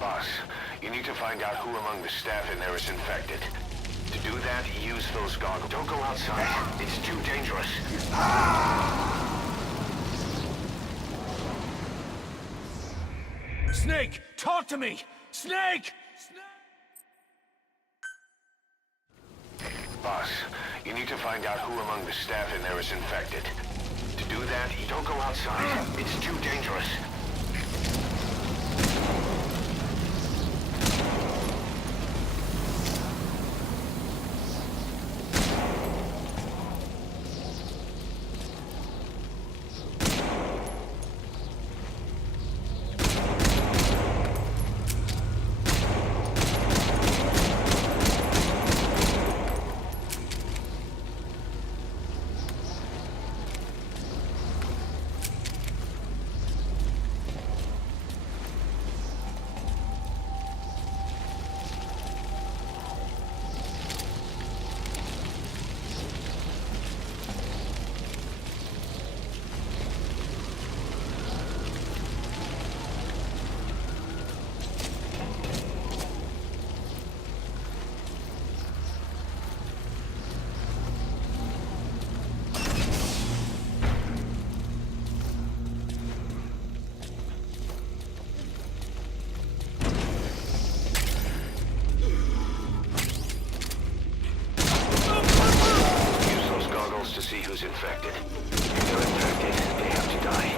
Boss, you need to find out who among the staff in there is infected. To do that, use those goggles. Don't go outside. It's too dangerous. Snake, talk to me! Snake! Boss, you need to find out who among the staff in there is infected. To do that, don't go outside. It's too dangerous. To see who's infected. If they're infected, they have to die.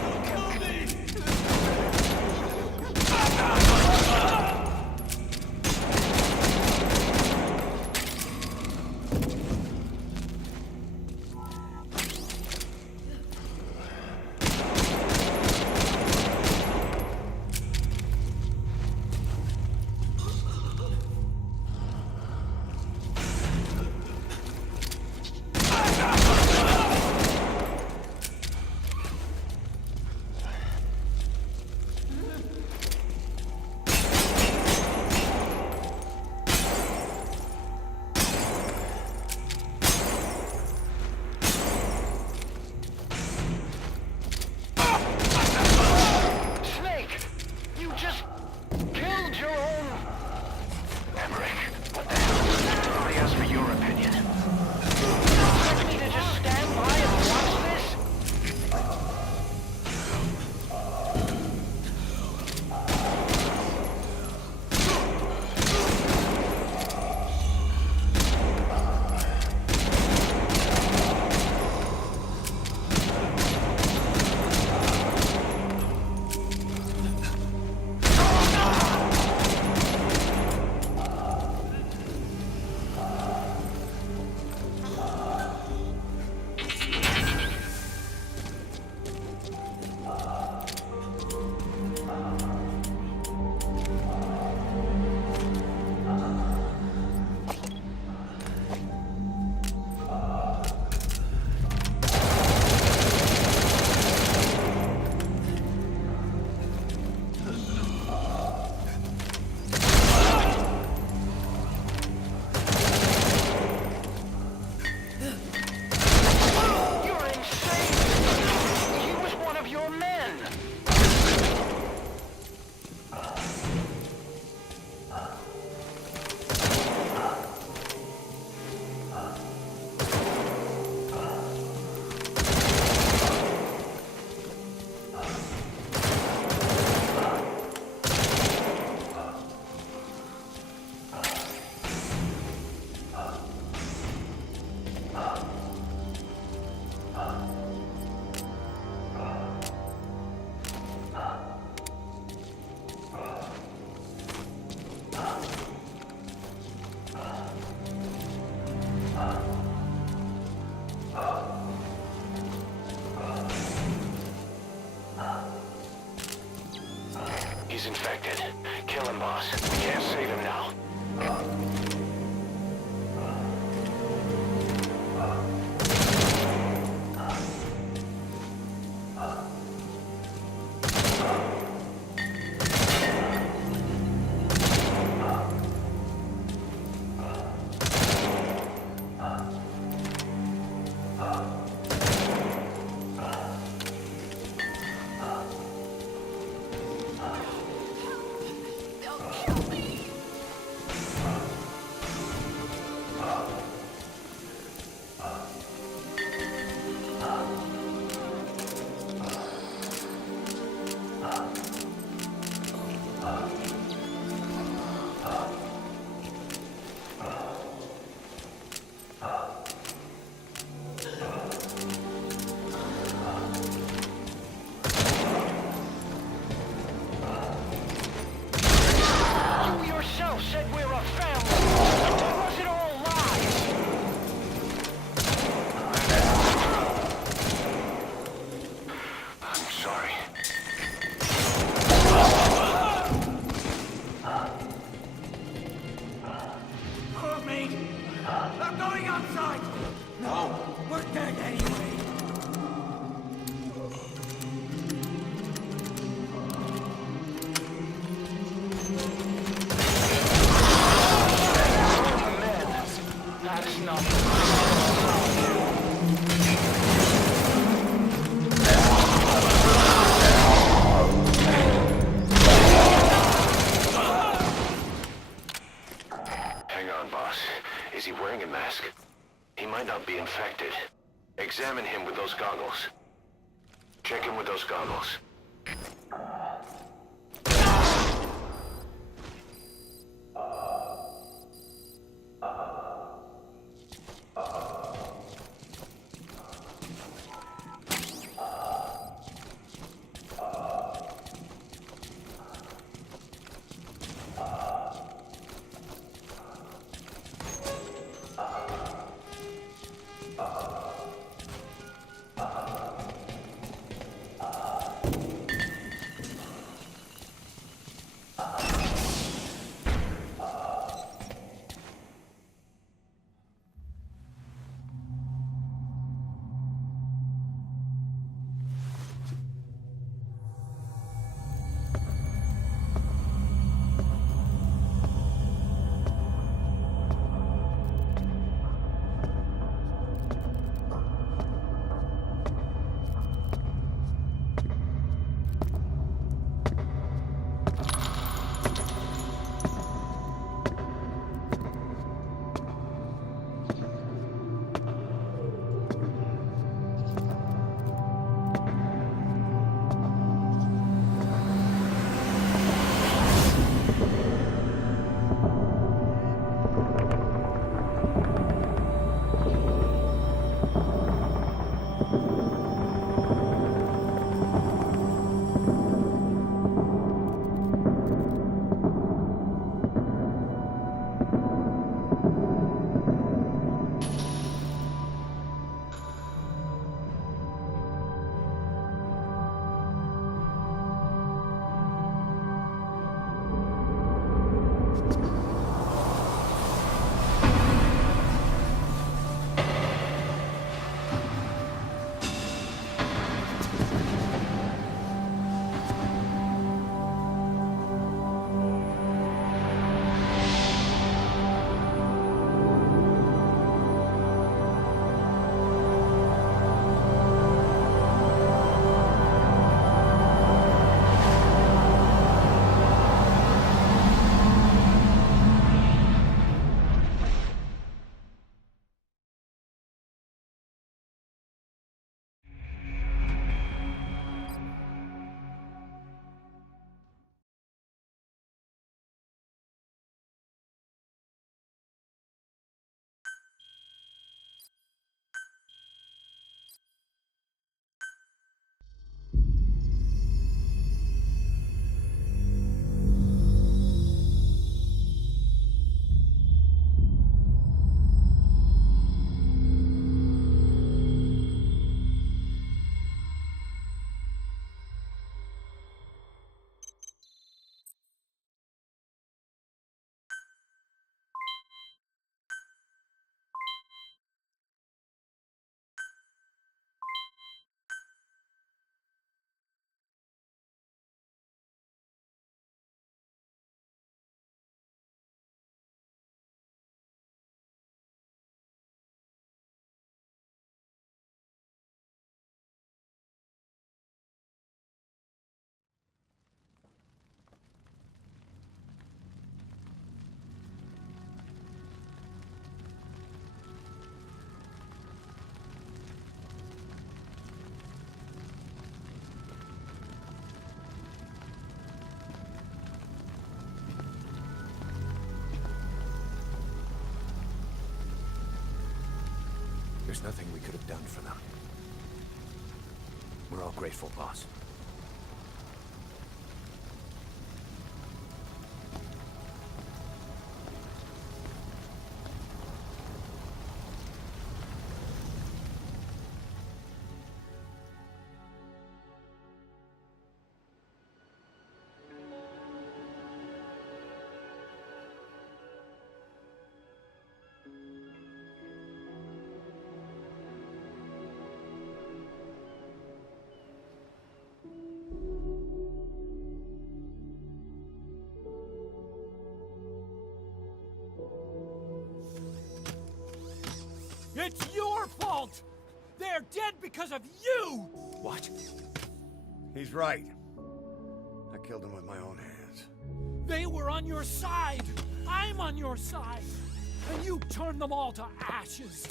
He's infected. Kill him, boss. We can't save him now. wearing a mask. He might not be infected. Examine him with those goggles. Check him with those goggles. There's nothing we could have done for them. We're all grateful, boss. It's your fault! They're dead because of you! What? He's right. I killed him with my own hands. They were on your side! I'm on your side! and you turned them all to ashes.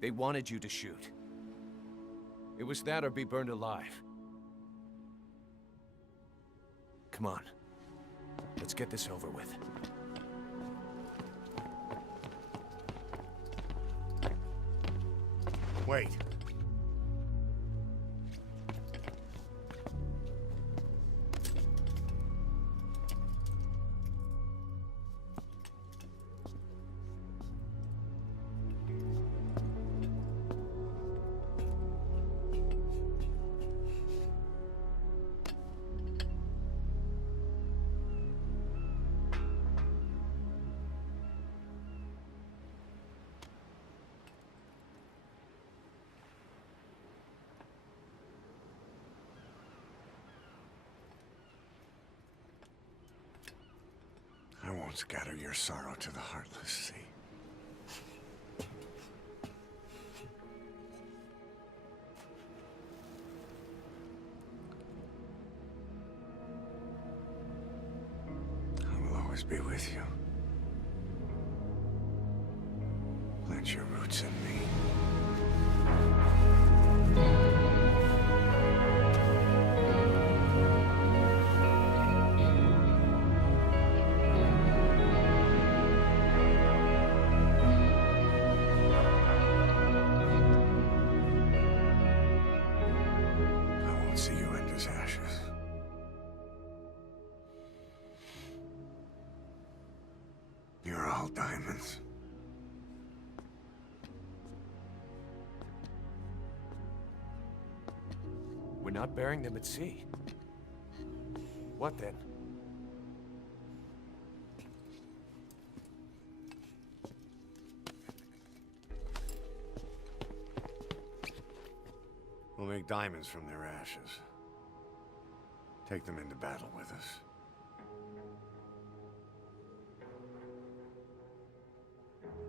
They wanted you to shoot. It was that or be burned alive. Come on. Let's get this over with. Wait. I won't scatter your sorrow to the heartless sea. I will always be with you. Plant your roots in me. See you end as ashes. You're all diamonds. We're not burying them at sea. What then? We'll make diamonds from their ashes. Take them into battle with us.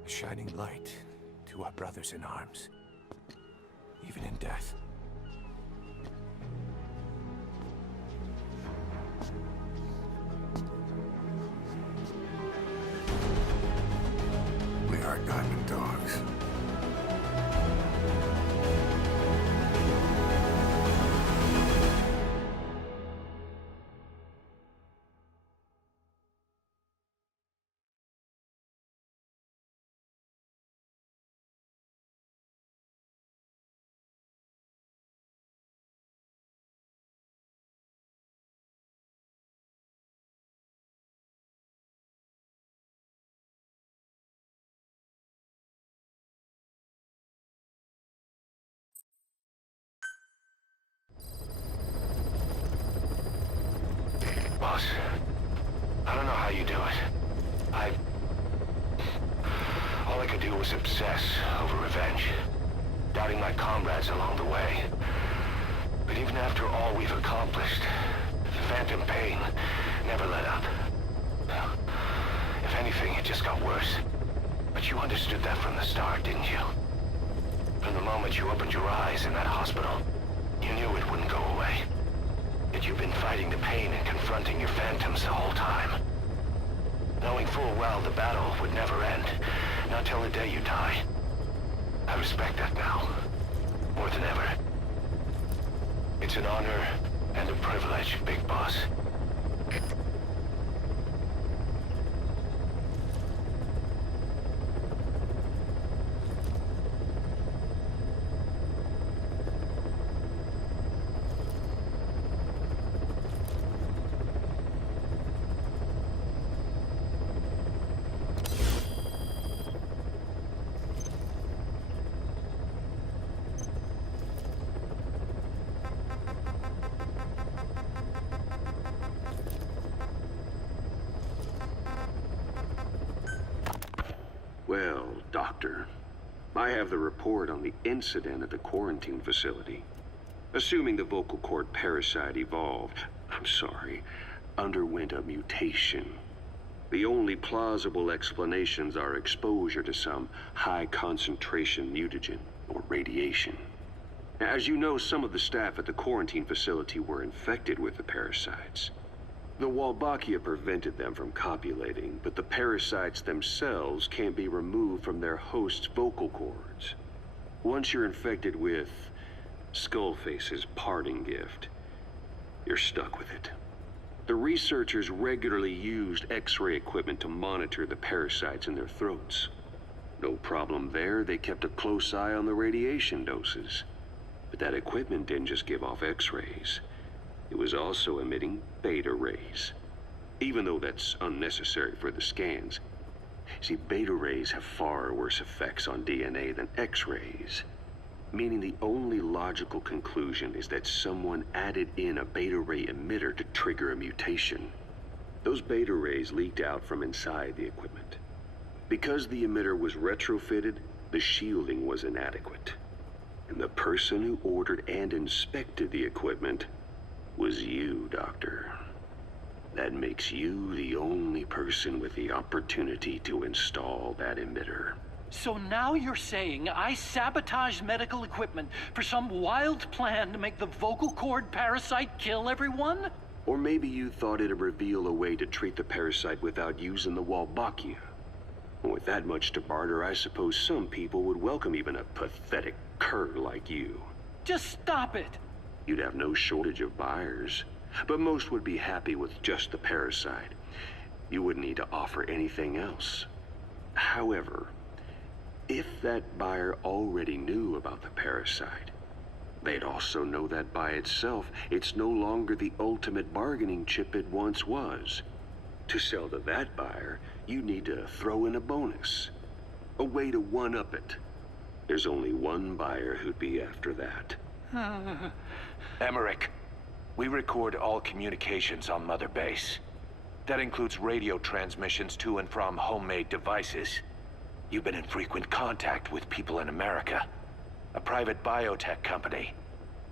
A shining light to our brothers in arms, even in death. We are diamond dogs. Boss, I don't know how you do it. All I could do was obsess over revenge, doubting my comrades along the way. But even after all we've accomplished, the phantom pain never let up. If anything, it just got worse. But you understood that from the start, didn't you? From the moment you opened your eyes in that hospital, you knew it wouldn't go away. Yet you've been fighting the pain and confronting your phantoms the whole time. Knowing full well the battle would never end, not till the day you die. I respect that now, more than ever. It's an honor and a privilege, Big Boss. Well, Doctor, I have the report on the incident at the quarantine facility. Assuming the vocal cord parasite underwent a mutation. The only plausible explanations are exposure to some high-concentration mutagen or radiation. As you know, some of the staff at the quarantine facility were infected with the parasites. The Wolbachia prevented them from copulating, but the parasites themselves can't be removed from their host's vocal cords. Once you're infected with Skullface's parting gift, you're stuck with it. The researchers regularly used X-ray equipment to monitor the parasites in their throats. No problem there, they kept a close eye on the radiation doses. But that equipment didn't just give off X-rays. It was also emitting beta rays. Even though that's unnecessary for the scans. See, beta rays have far worse effects on DNA than X-rays. Meaning the only logical conclusion is that someone added in a beta ray emitter to trigger a mutation. Those beta rays leaked out from inside the equipment. Because the emitter was retrofitted, the shielding was inadequate. And the person who ordered and inspected the equipment was you, Doctor. That makes you the only person with the opportunity to install that emitter. So now you're saying I sabotaged medical equipment for some wild plan to make the vocal cord parasite kill everyone? Or maybe you thought it'd reveal a way to treat the parasite without using the Wolbachia. With that much to barter, I suppose some people would welcome even a pathetic cur like you. Just stop it! You'd have no shortage of buyers, but most would be happy with just the parasite. You wouldn't need to offer anything else. However, if that buyer already knew about the parasite, they'd also know that by itself, it's no longer the ultimate bargaining chip it once was. To sell to that buyer, you need to throw in a bonus. A way to one-up it. There's only one buyer who'd be after that. Emmerich, we record all communications on Mother Base. That includes radio transmissions to and from homemade devices. You've been in frequent contact with people in America. A private biotech company,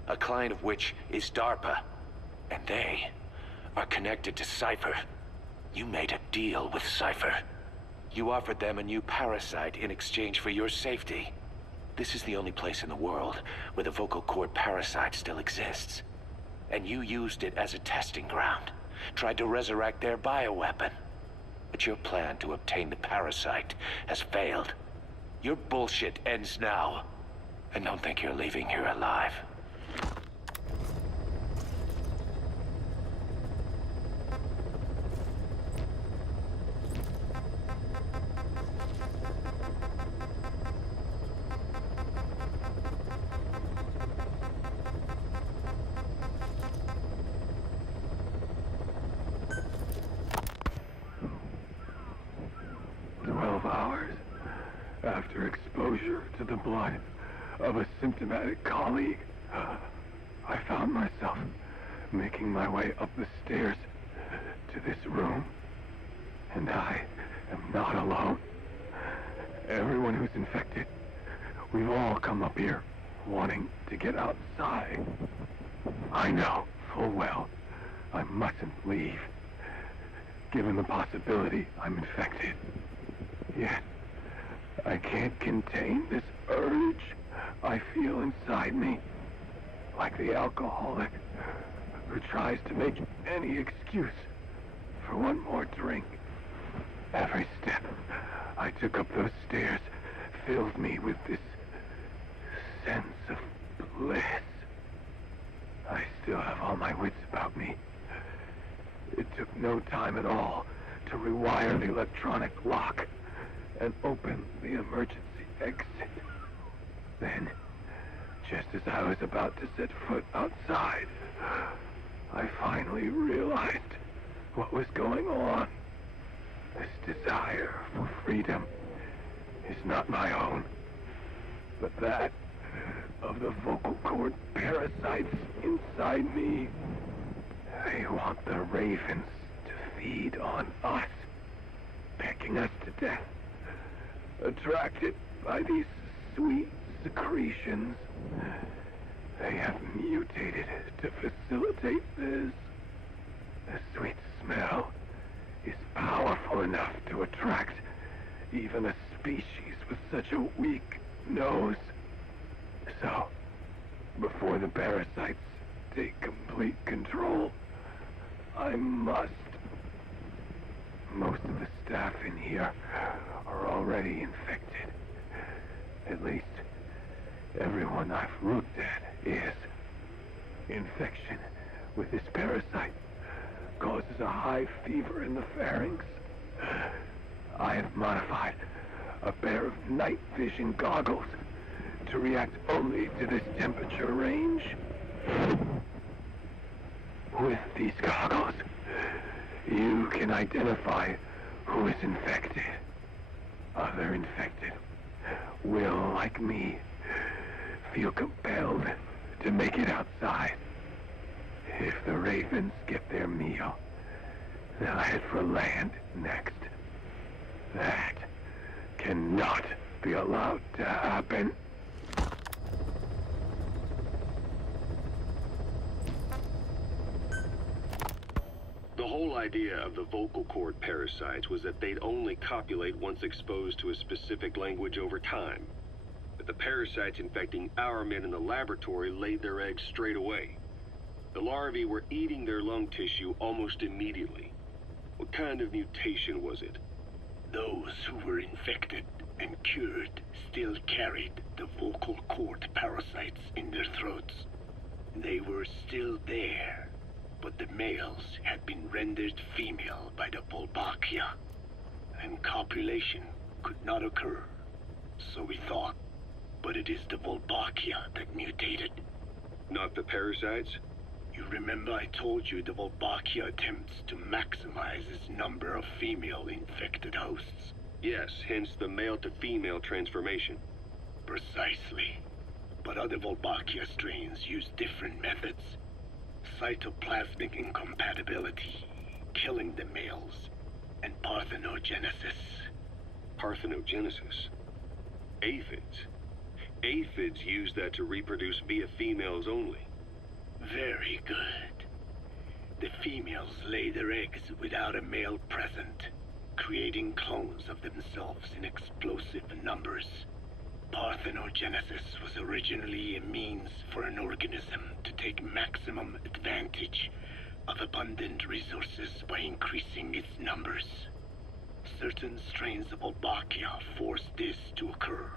a client of which is DARPA. And they are connected to Cypher. You made a deal with Cypher. You offered them a new parasite in exchange for your safety. This is the only place in the world where the vocal cord parasite still exists. And you used it as a testing ground. Tried to resurrect their bioweapon. But your plan to obtain the parasite has failed. Your bullshit ends now. And don't think you're leaving here alive. After exposure to the blood of a symptomatic colleague, I found myself making my way up the stairs to this room. And I am not alone. Everyone who's infected, we've all come up here wanting to get outside. I know full well I mustn't leave, given the possibility I'm infected. Yet, I can't contain this urge I feel inside me, like the alcoholic who tries to make any excuse for one more drink. Every step I took up those stairs filled me with this sense of bliss. I still have all my wits about me. It took no time at all to rewire the electronic lock and open the emergency exit. Then, just as I was about to set foot outside, I finally realized what was going on. This desire for freedom is not my own, but that of the vocal cord parasites inside me. They want the ravens to feed on us, pecking us to death. Attracted by these sweet secretions, they have mutated to facilitate this. The sweet smell is powerful enough to attract even a species with such a weak nose. So, Before the parasites take complete control, I must. Most of the staff in here are already infected. At least, everyone I've looked at is. Infection with this parasite causes a high fever in the pharynx. I have modified a pair of night vision goggles to react only to this temperature range. With these goggles, you can identify who is infected. Other infected will, like me, feel compelled to make it outside. If the ravens get their meal, they'll head for land next. That cannot be allowed to happen. The whole idea of the vocal cord parasites was that they'd only copulate once exposed to a specific language over time. But the parasites infecting our men in the laboratory laid their eggs straight away. The larvae were eating their lung tissue almost immediately. What kind of mutation was it? Those who were infected and cured still carried the vocal cord parasites in their throats. They were still there, but the males had been rendered female by the Wolbachia, and copulation could not occur. So we thought, but it is the Wolbachia that mutated. Not the parasites? You remember I told you the Wolbachia attempts to maximize its number of female infected hosts? Yes, hence the male-to-female transformation. Precisely. But other Wolbachia strains use different methods. Cytoplasmic incompatibility, killing the males, and parthenogenesis. Parthenogenesis? Aphids? Aphids use that to reproduce via females only. Very good. The females lay their eggs without a male present, creating clones of themselves in explosive numbers. Parthenogenesis was originally a means for an organism to take maximum advantage of abundant resources by increasing its numbers. Certain strains of Wolbachia forced this to occur,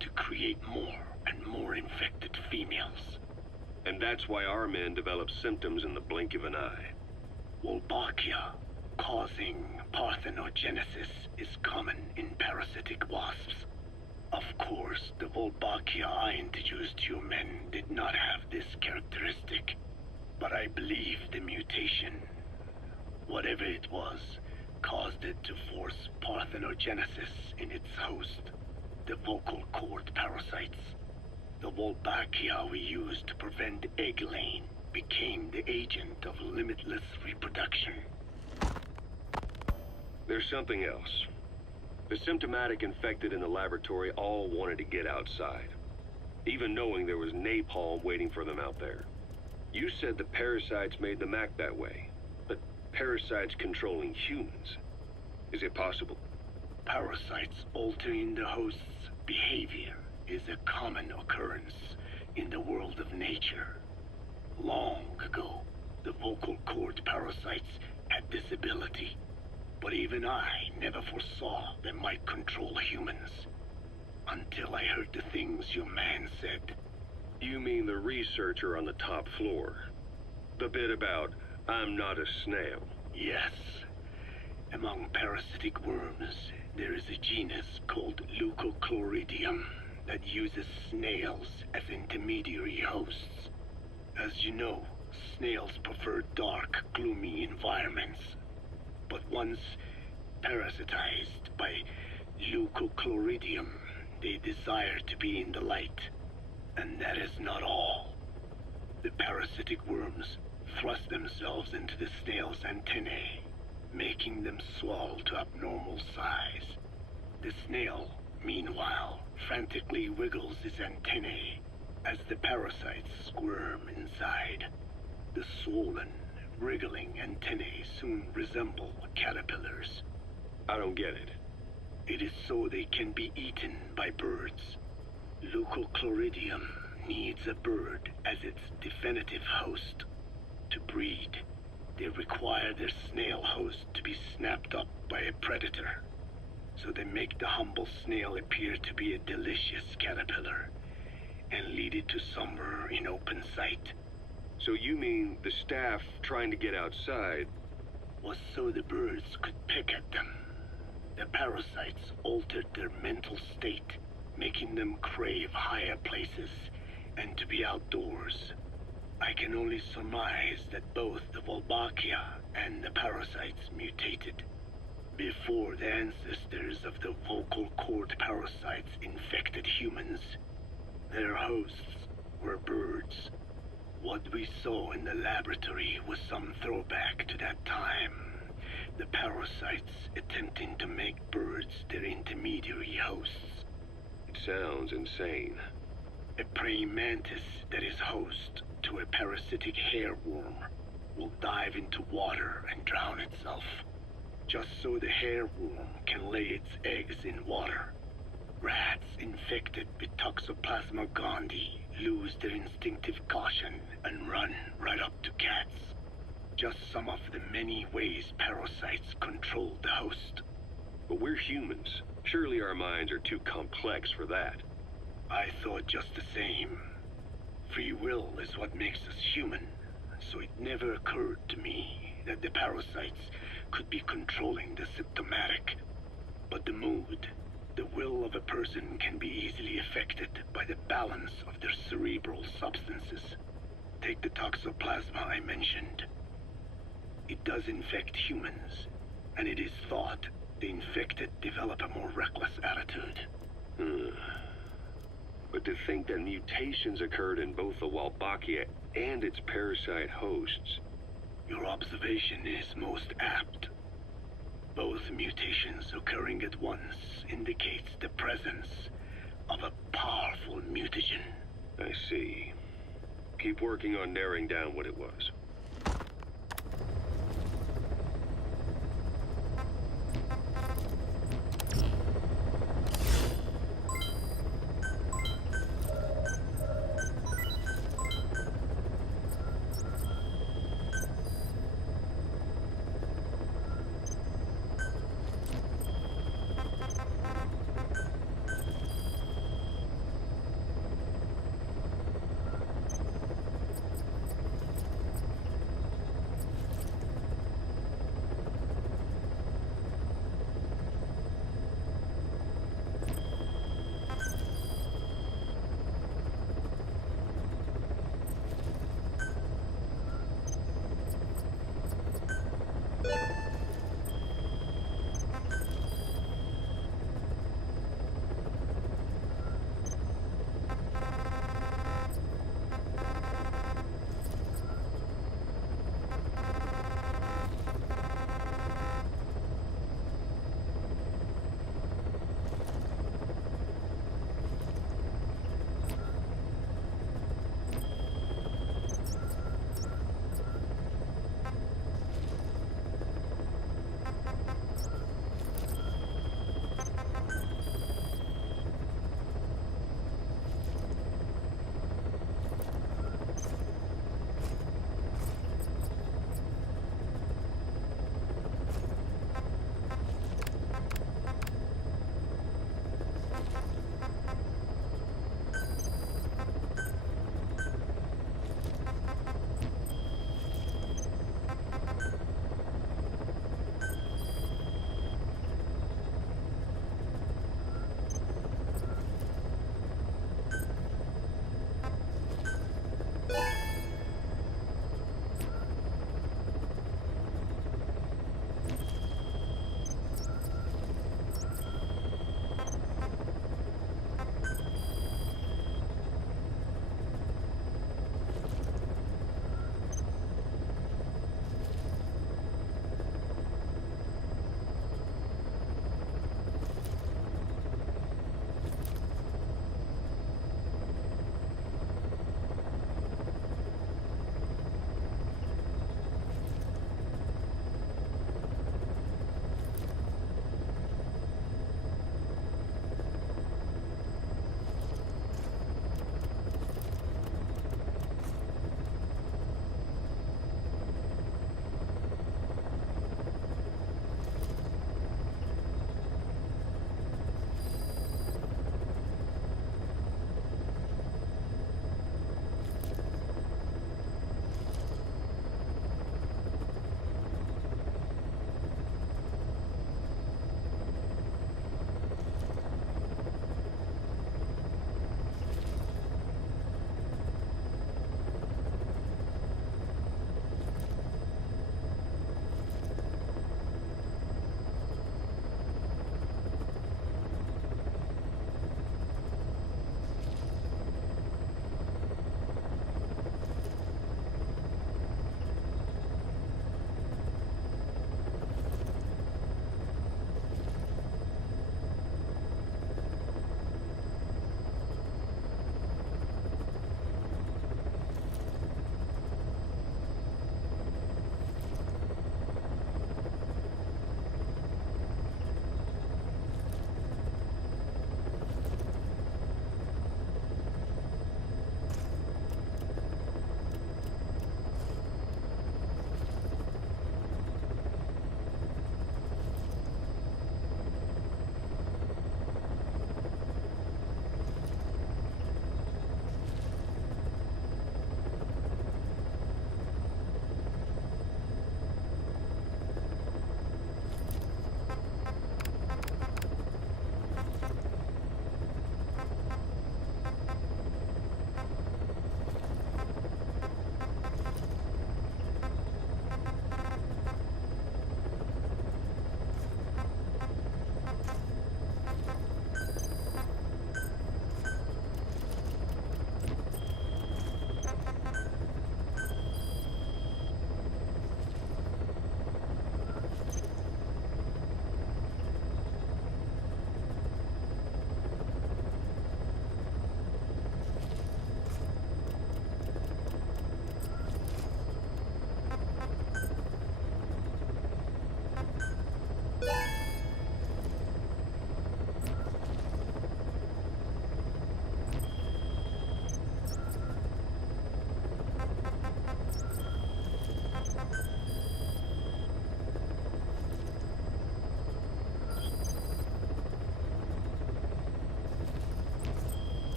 to create more and more infected females. And that's why our men develop symptoms in the blink of an eye. Wolbachia causing parthenogenesis is common in parasitic wasps. Of course, the Wolbachia I introduced to your men did not have this characteristic, but I believe the mutation, whatever it was, caused it to force parthenogenesis in its host, the vocal cord parasites. The Wolbachia we used to prevent egg laying became the agent of limitless reproduction. There's something else. The symptomatic infected in the laboratory all wanted to get outside, even knowing there was napalm waiting for them out there. You said the parasites made them act that way, but parasites controlling humans. Is it possible? Parasites altering the host's behavior is a common occurrence in the world of nature. Long ago, the vocal cord parasites had this ability, but even I never foresaw they might control humans. Until I heard the things your man said. You mean the researcher on the top floor? The bit about, I'm not a snail. Yes. Among parasitic worms, there is a genus called Leucochloridium that uses snails as intermediary hosts. As you know, snails prefer dark, gloomy environments. But once parasitized by Leucochloridium, they desire to be in the light. And that is not all. The parasitic worms thrust themselves into the snail's antennae, making them swell to abnormal size. The snail, meanwhile, frantically wiggles its antennae as the parasites squirm inside. The swollen, wriggling antennae soon resemble caterpillars. I don't get it. It is so they can be eaten by birds. Leucochloridium needs a bird as its definitive host. To breed, they require their snail host to be snapped up by a predator. So they make the humble snail appear to be a delicious caterpillar and lead it to somewhere in open sight. So you mean the staff trying to get outside Was so the birds could pick at them. The parasites altered their mental state, making them crave higher places and to be outdoors. I can only surmise that both the Wolbachia and the parasites mutated before the ancestors of the vocal cord parasites infected humans. Their hosts were birds. What we saw in the laboratory was some throwback to that time. The parasites attempting to make birds their intermediary hosts. It sounds insane. A praying mantis that is host to a parasitic hairworm will dive into water and drown itself, just so the hairworm can lay its eggs in water. Rats infected with Toxoplasma gondii lose their instinctive caution and run right up to cats. Just some of the many ways parasites control the host. But we're humans. Surely our minds are too complex for that. I thought just the same. Free will is what makes us human, so it never occurred to me that the parasites could be controlling the symptomatic. But the mood, the will of a person can be easily affected by the balance of their cerebral substances. Take the toxoplasma I mentioned. It does infect humans, and it is thought the infected develop a more reckless attitude. But to think that mutations occurred in both the Wolbachia and its parasite hosts. Your observation is most apt. Both mutations occurring at once indicates the presence of a powerful mutagen. I see. Keep working on narrowing down what it was.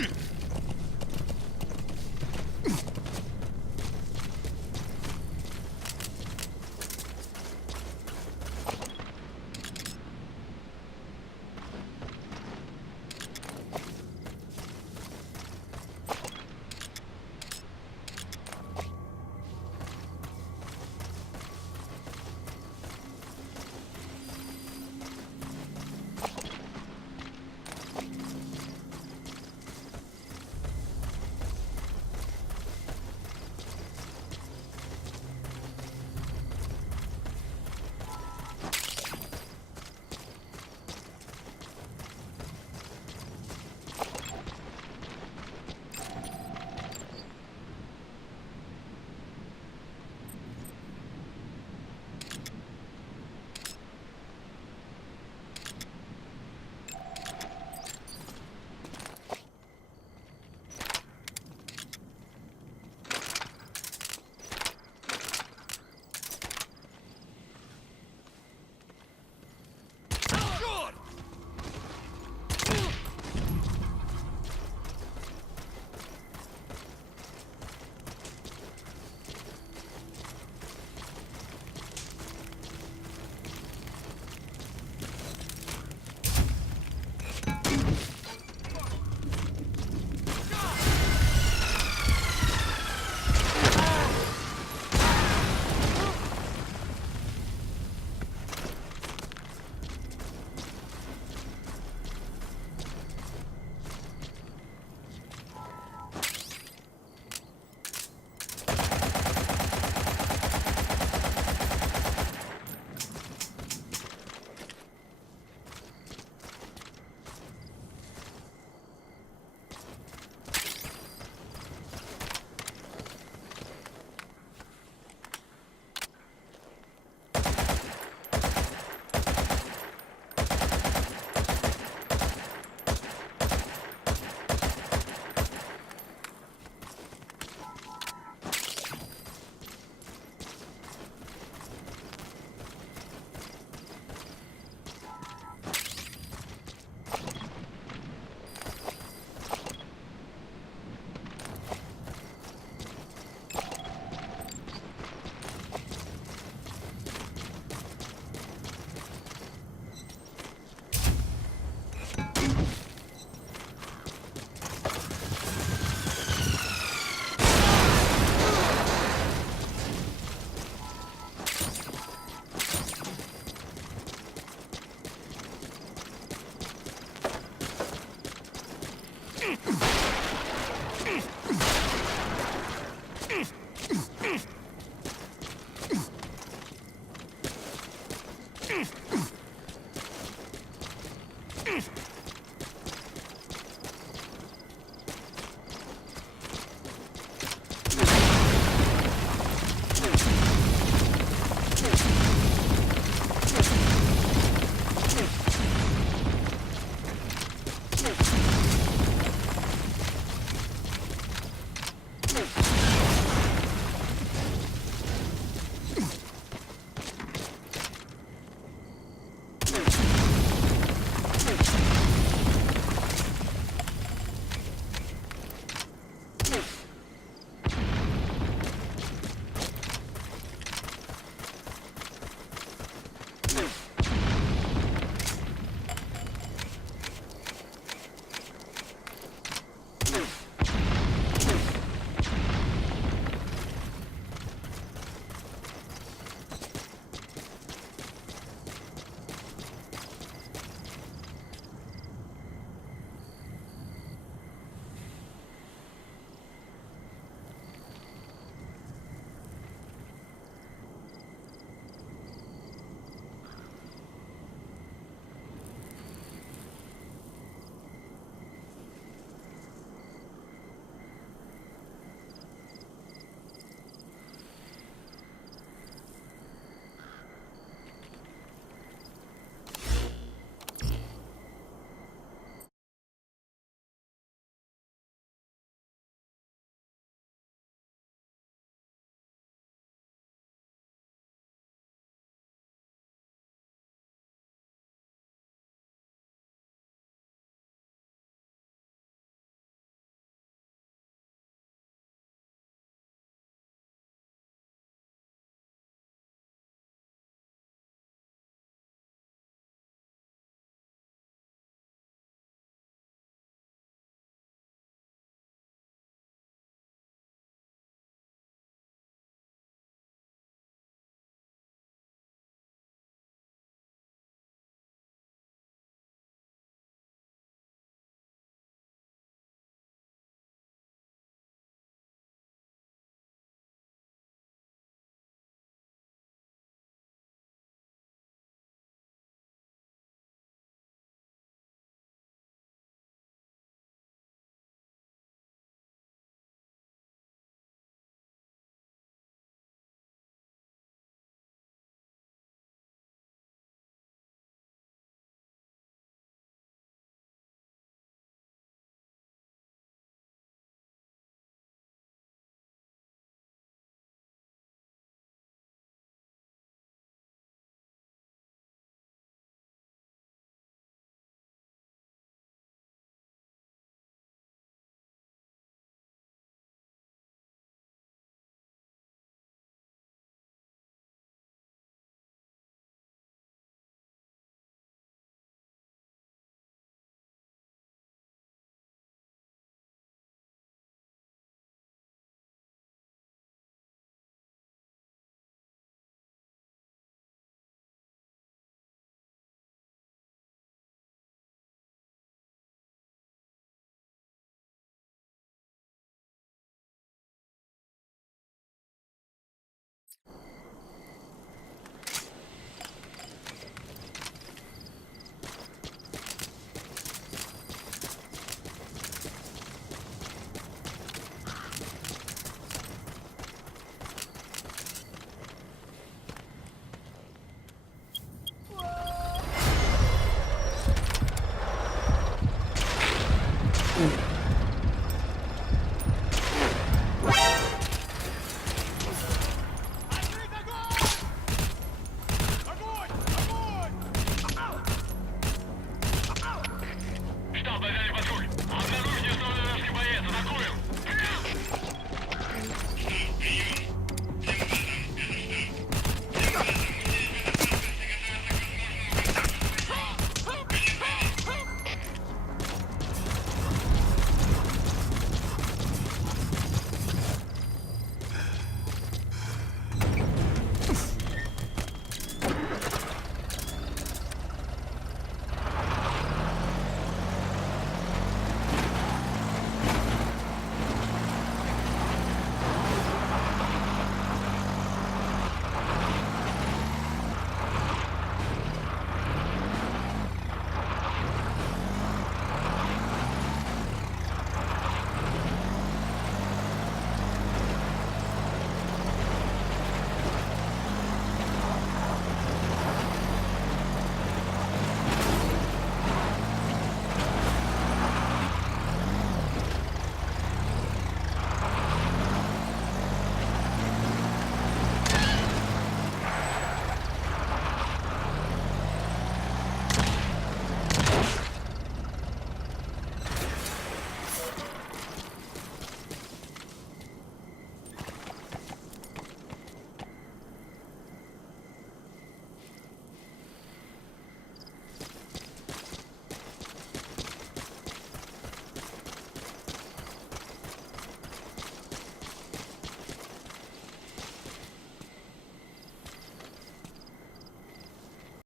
Mm.